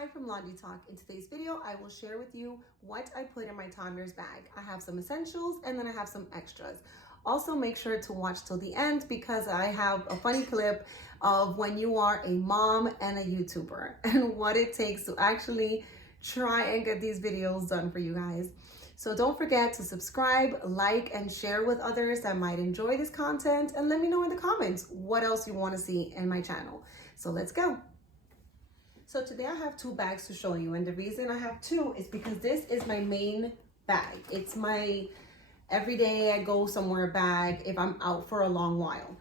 Hi from Laundry Talk. In today's video, I will share with you what I put in my toddler's bag. I have some essentials and then I have some extras. Also, make sure to watch till the end because I have a funny clip of when you are a mom and a YouTuber and what it takes to actually try and get these videos done for you guys. So don't forget to subscribe, like, and share with others that might enjoy this content, and let me know in the comments what else you want to see in my channel. So let's go. So today I have two bags to show you, and the reason I have two is because this is my main bag. It's my everyday I go somewhere bag if I'm out for a long while.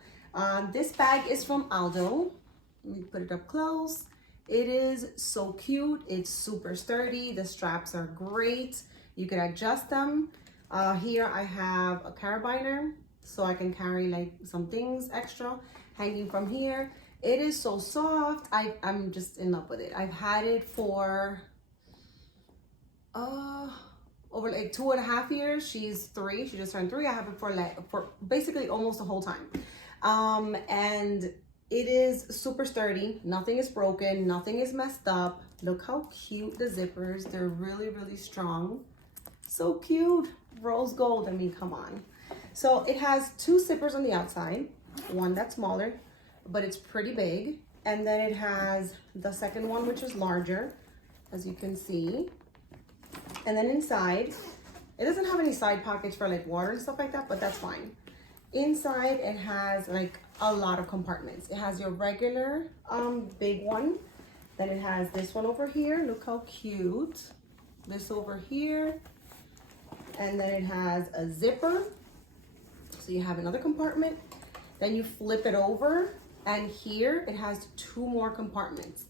This bag is from Aldo. Let me put it up close. It is so cute. It's super sturdy. The straps are great. You can adjust them. Here I have a carabiner so I can carry like some things extra hanging from here. It is so soft. I'm just in love with it. I've had it for over like 2.5 years. She's 3. She just turned 3. I have it for basically almost the whole time. And it is super sturdy. Nothing is broken. Nothing is messed up. Look how cute the zippers. They're really, really strong. So cute. Rose gold. I mean, come on. So it has 2 zippers on the outside. One that's smaller, but it's pretty big. And then it has the second one, which is larger, as you can see. And then inside, it doesn't have any side pockets for like water and stuff like that, but that's fine. Inside, it has like a lot of compartments. It has your regular big one. Then it has this one over here. Look how cute. This over here. And then it has a zipper. So you have another compartment. Then you flip it over. And here it has 2 more compartments.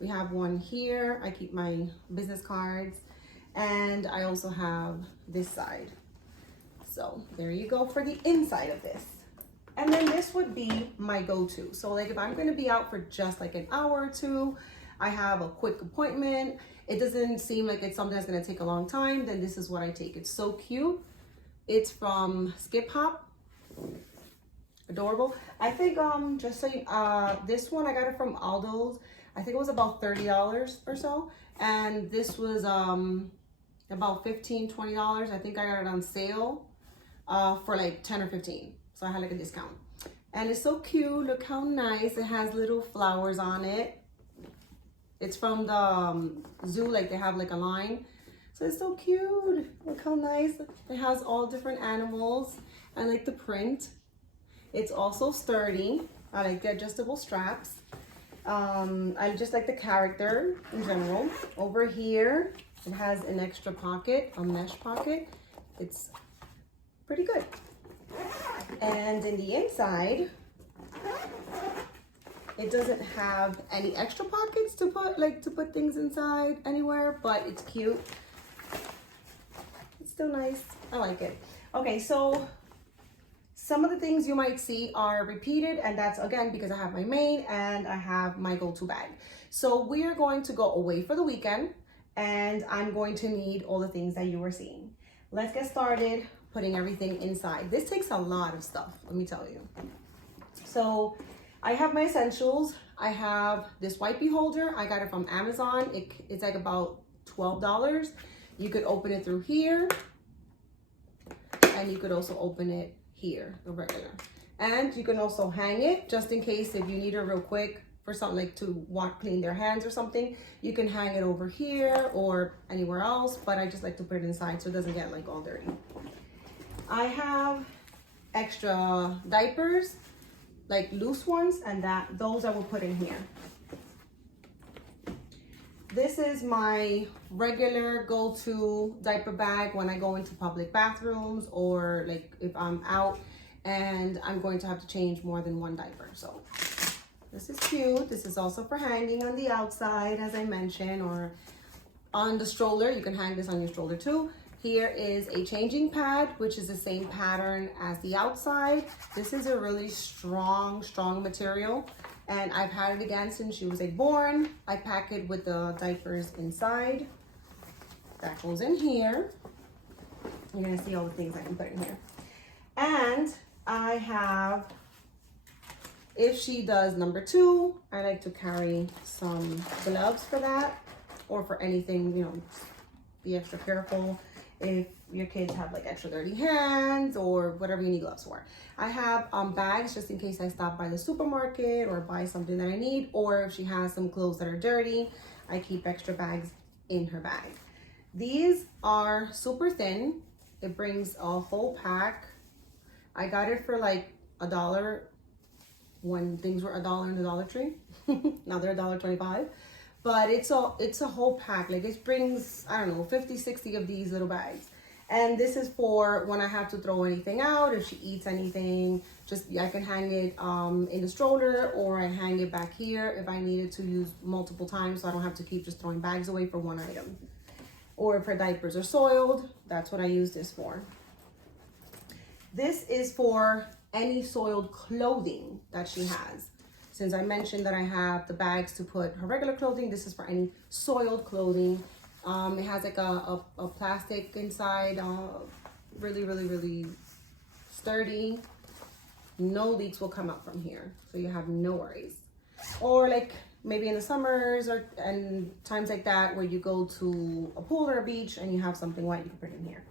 We have one here. I keep my business cards. And I also have this side. So there you go for the inside of this. And then this would be my go-to. So like if I'm going to be out for just like an hour or 2, I have a quick appointment. It doesn't seem like it's something that's going to take a long time. Then this is what I take. It's so cute. It's from Skip Hop. Adorable. I think just so you, this one I got it from Aldo's. I think it was about $30 or so, and this was about $15-20. I think I got it on sale for like 10 or 15, so I had like a discount. And it's so cute. Look how nice. It has little flowers on it. It's from the zoo, like they have like a line, so it's so cute. Look how nice. It has all different animals. I like the print. It's also sturdy. I like the adjustable straps. I just like the character in general. Over here, it has an extra pocket, a mesh pocket. It's pretty good. And in the inside, it doesn't have any extra pockets to put things inside anywhere, but it's cute. It's still nice. I like it. Okay, so some of the things you might see are repeated, and that's again because I have my main and I have my go-to bag. So we are going to go away for the weekend, and I'm going to need all the things that you were seeing. Let's get started putting everything inside. This takes a lot of stuff, let me tell you. So I have my essentials. I have this wipey holder. I got it from Amazon. It's like about $12. You could open it through here, and you could also open it here, the regular. And you can also hang it just in case if you need it real quick for something like to clean their hands or something. You can hang it over here or anywhere else, but I just like to put it inside so it doesn't get like all dirty. I have extra diapers, like loose ones, and those I will put in here. This is my regular go-to diaper bag when I go into public bathrooms or like if I'm out and I'm going to have to change more than one diaper. So this is cute. This is also for hanging on the outside, as I mentioned, or on the stroller. You can hang this on your stroller too. Here is a changing pad, which is the same pattern as the outside. This is a really strong material. And I've had it again since she was like born. I pack it with the diapers inside. That goes in here. You're gonna see all the things I can put in here. And I have, if she does number 2, I like to carry some gloves for that. or for anything, you know, be extra careful if your kids have like extra dirty hands or whatever you need gloves for. I have bags just in case I stop by the supermarket or buy something that I need, or if she has some clothes that are dirty, I keep extra bags in her bag. These are super thin. It brings a whole pack. I got it for like $1 when things were $1 in the Dollar Tree. Now they're $1.25. But it's a whole pack. Like it brings, I don't know, 50, 60 of these little bags. And this is for when I have to throw anything out, if she eats anything, just I can hang it in the stroller, or I hang it back here if I needed to use multiple times, so I don't have to keep just throwing bags away for one item. Or if her diapers are soiled, that's what I use this for. This is for any soiled clothing that she has. Since I mentioned that I have the bags to put her regular clothing, this is for any soiled clothing. It has like a plastic inside, really, really, really sturdy. No leaks will come out from here, so you have no worries. Or like maybe in the summers and times like that where you go to a pool or a beach and you have something wet, you can put it in here.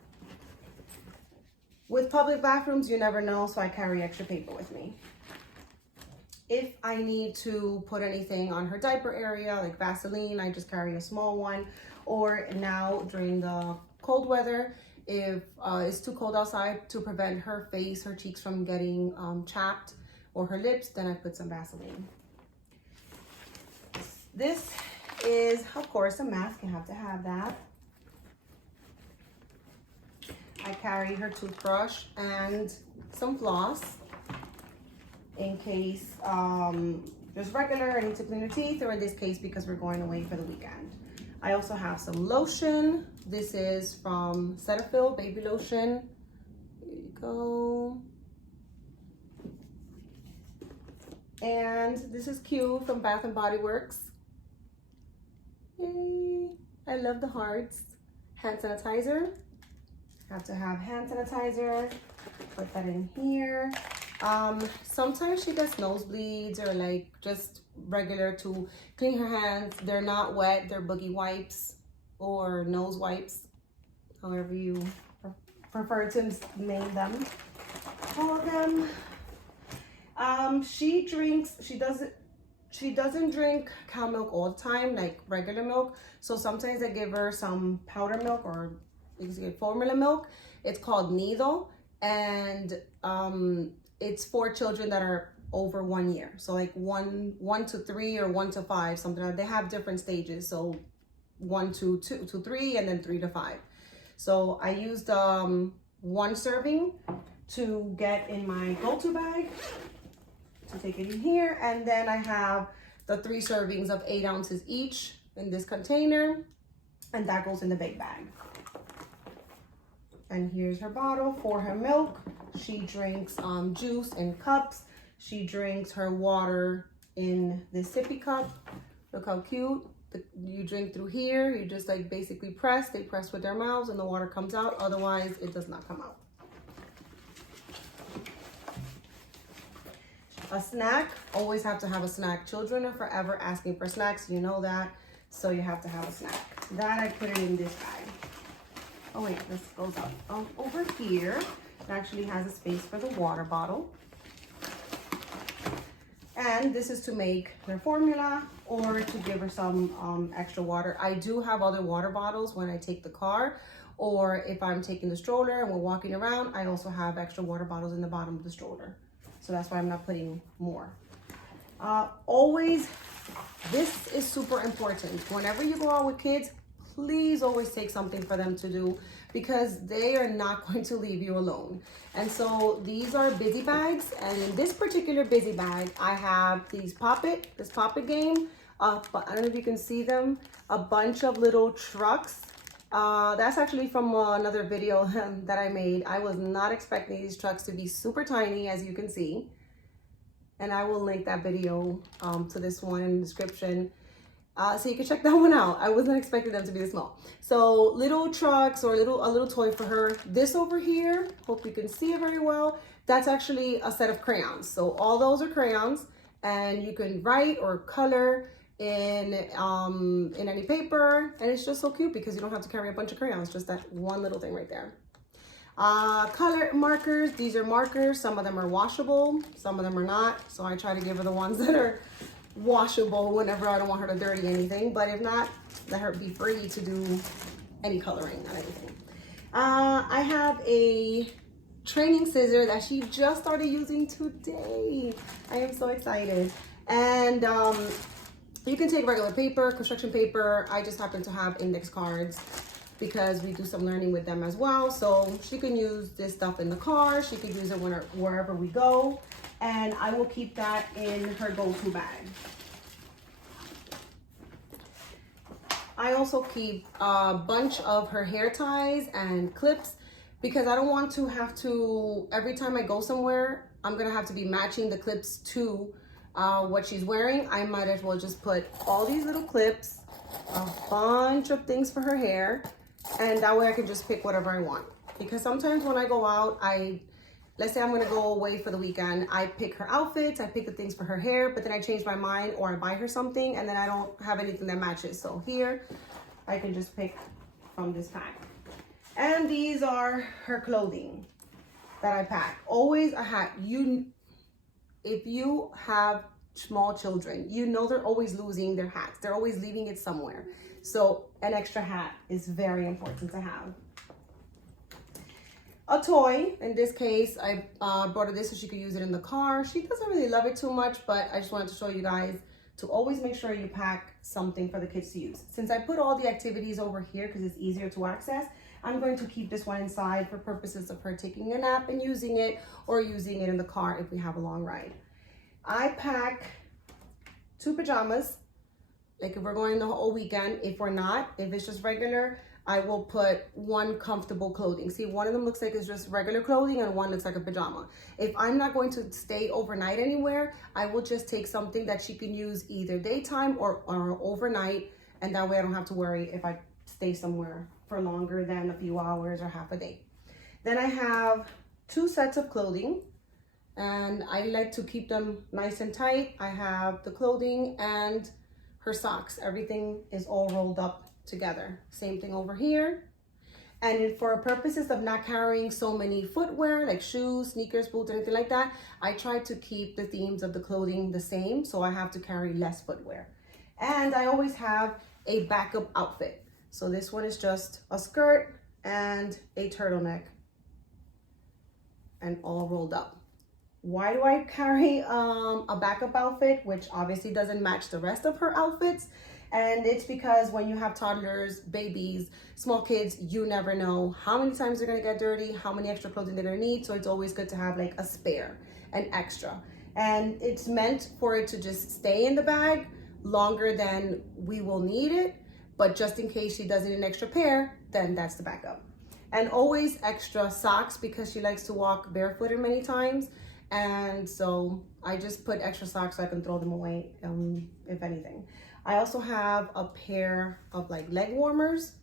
With public bathrooms, you never know, so I carry extra paper with me. If I need to put anything on her diaper area, like Vaseline, I just carry a small one. Or now during the cold weather, if it's too cold outside, to prevent her face, her cheeks from getting chapped, or her lips, then I put some Vaseline. This is, of course, a mask. You have to have that. I carry her toothbrush and some floss in case there's regular, I need to clean her teeth, or in this case, because we're going away for the weekend. I also have some lotion. This is from Cetaphil, baby lotion. Here you go. And this is cute from Bath and Body Works. Yay. I love the hearts. Hand sanitizer. Have to have hand sanitizer. Put that in here. Sometimes she gets nosebleeds or like just regular to clean her hands. They're not wet, they're boogie wipes or nose wipes, however you prefer to name them. Call them. She doesn't drink cow milk all the time, like regular milk. So sometimes I give her some powder milk or formula milk. It's called Nido, and it's for children that are over 1 year. So like one to 3 or 1 to 5, something like that. They have different stages. So 1 to 2 to 3, and then 3 to 5. So I used 1 serving to get in my go-to bag to take it in here. And then I have the 3 servings of 8 ounces each in this container, and that goes in the big bag. And here's her bottle for her milk. She drinks juice in cups. She drinks her water in this sippy cup. Look how cute. You drink through here. You just like basically press. They press with their mouths and the water comes out. Otherwise, it does not come out. A snack. Always have to have a snack. Children are forever asking for snacks. You know that. So you have to have a snack. That I put it in this bag. Oh wait, this goes up. Over here, it actually has a space for the water bottle. And this is to make her formula or to give her some extra water. I do have other water bottles when I take the car, or if I'm taking the stroller and we're walking around, I also have extra water bottles in the bottom of the stroller. So that's why I'm not putting more. Always, this is super important. Whenever you go out with kids, please always take something for them to do, because they are not going to leave you alone. And so these are busy bags, and in this particular busy bag, I have this Pop It game. I don't know if you can see them, a bunch of little trucks. That's actually from another video that I made. I was not expecting these trucks to be super tiny, as you can see. And I will link that video to this one in the description. So you can check that one out. I wasn't expecting them to be this small. So little trucks or a little toy for her. This over here, hope you can see it very well. That's actually a set of crayons. So all those are crayons, and you can write or color in any paper, and it's just so cute because you don't have to carry a bunch of crayons, just that one little thing right there. Color markers, these are markers. Some of them are washable, some of them are not, so I try to give her the ones that are washable whenever I don't want her to dirty anything, but if not, let her be free to do any coloring on anything. I have a training scissor that she just started using today. I am so excited. And you can take regular paper, construction paper. I just happen to have index cards because we do some learning with them as well. So she can use this stuff in the car. She could use it wherever we go. And I will keep that in her go-to bag. I also keep a bunch of her hair ties and clips because I don't want to have to, every time I go somewhere, I'm gonna have to be matching the clips to what she's wearing. I might as well just put all these little clips, a bunch of things for her hair, and that way I can just pick whatever I want. Because sometimes when I go out, let's say I'm gonna go away for the weekend, I pick her outfits, I pick the things for her hair, but then I change my mind or I buy her something and then I don't have anything that matches. So here, I can just pick from this pack. And these are her clothing that I pack. Always a hat. If you have small children, you know they're always losing their hats. They're always leaving it somewhere. So an extra hat is very important to have. A toy, in this case, I brought her this so she could use it in the car. She doesn't really love it too much, but I just wanted to show you guys to always make sure you pack something for the kids to use. Since I put all the activities over here because it's easier to access, I'm going to keep this one inside for purposes of her taking a nap and using it, or using it in the car if we have a long ride. I pack 2 pajamas, like if we're going the whole weekend. If we're not, if it's just regular, I will put 1 comfortable clothing. See, one of them looks like it's just regular clothing and one looks like a pajama. If I'm not going to stay overnight anywhere, I will just take something that she can use either daytime or overnight, and that way I don't have to worry if I stay somewhere for longer than a few hours or half a day. Then I have 2 sets of clothing, and I like to keep them nice and tight. I have the clothing and her socks. Everything is all rolled up together. Same thing over here. And for purposes of not carrying so many footwear, like shoes, sneakers, boots, anything like that, I try to keep the themes of the clothing the same, so I have to carry less footwear. And I always have a backup outfit. So this one is just a skirt and a turtleneck and all rolled up. Why do I carry a backup outfit, which obviously doesn't match the rest of her outfits? And it's because when you have toddlers, babies, small kids, you never know how many times they're gonna get dirty, how many extra clothing they're gonna need. So it's always good to have like a spare, an extra. And it's meant for it to just stay in the bag longer than we will need it. But just in case she does need an extra pair, then that's the backup. And always extra socks because she likes to walk barefooted many times. And so I just put extra socks so I can throw them away, if anything. I also have a pair of like leg warmers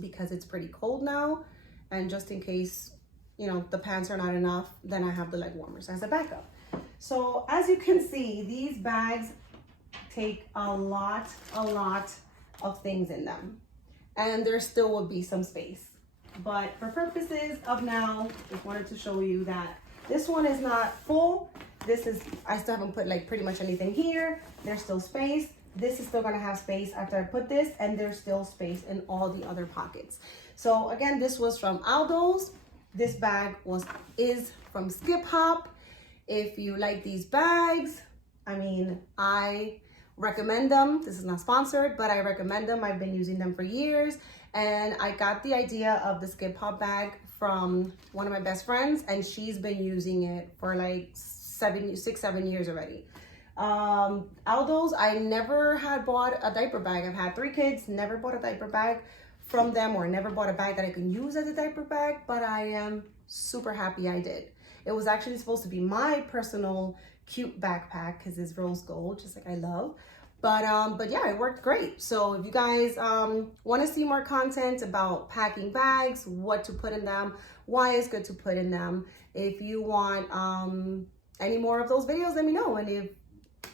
because it's pretty cold now. And just in case, you know, the pants are not enough, then I have the leg warmers as a backup. So as you can see, these bags take a lot of things in them. And there still will be some space. But for purposes of now, just wanted to show you that this one is not full. I still haven't put like pretty much anything here. There's still space. This is still gonna have space after I put this, and there's still space in all the other pockets. So again, this was from Aldo's. This bag is from Skip Hop. If you like these bags, I mean, I recommend them. This is not sponsored, but I recommend them. I've been using them for years, and I got the idea of the Skip Hop bag from one of my best friends, and she's been using it for like 6-7 years already. Aldo's, I never had bought a diaper bag. I've had 3 kids, never bought a diaper bag from them, or never bought a bag that I can use as a diaper bag, but I am super happy I did. It was actually supposed to be my personal cute backpack because it's rose gold, just like I love. But yeah, it worked great. So if you guys want to see more content about packing bags, what to put in them, why it's good to put in them, if you want any more of those videos, let me know. And if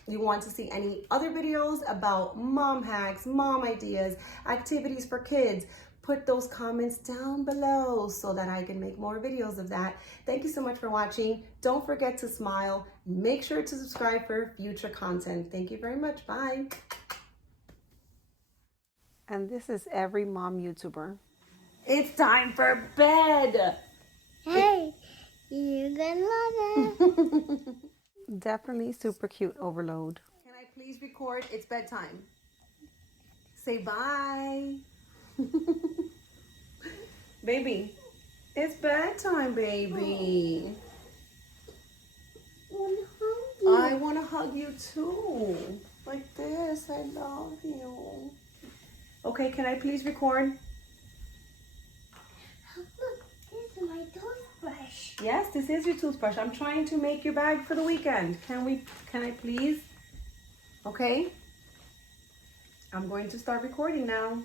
you want to see any other videos about mom hacks, mom ideas, activities for kids, put those comments down below so that I can make more videos of that. Thank you so much for watching. Don't forget to smile. Make sure to subscribe for future content. Thank you very much. Bye. And this is every mom YouTuber. It's time for bed. Hey, you're gonna love it. Definitely super cute overload. Can I please record? It's bedtime. Say bye. Baby, it's bedtime, baby. I want to hug you too. Like this. I love you. Okay, can I please record? Look, this is my toothbrush. Yes, this is your toothbrush. I'm trying to make your bag for the weekend. Can I please? Okay. I'm going to start recording now.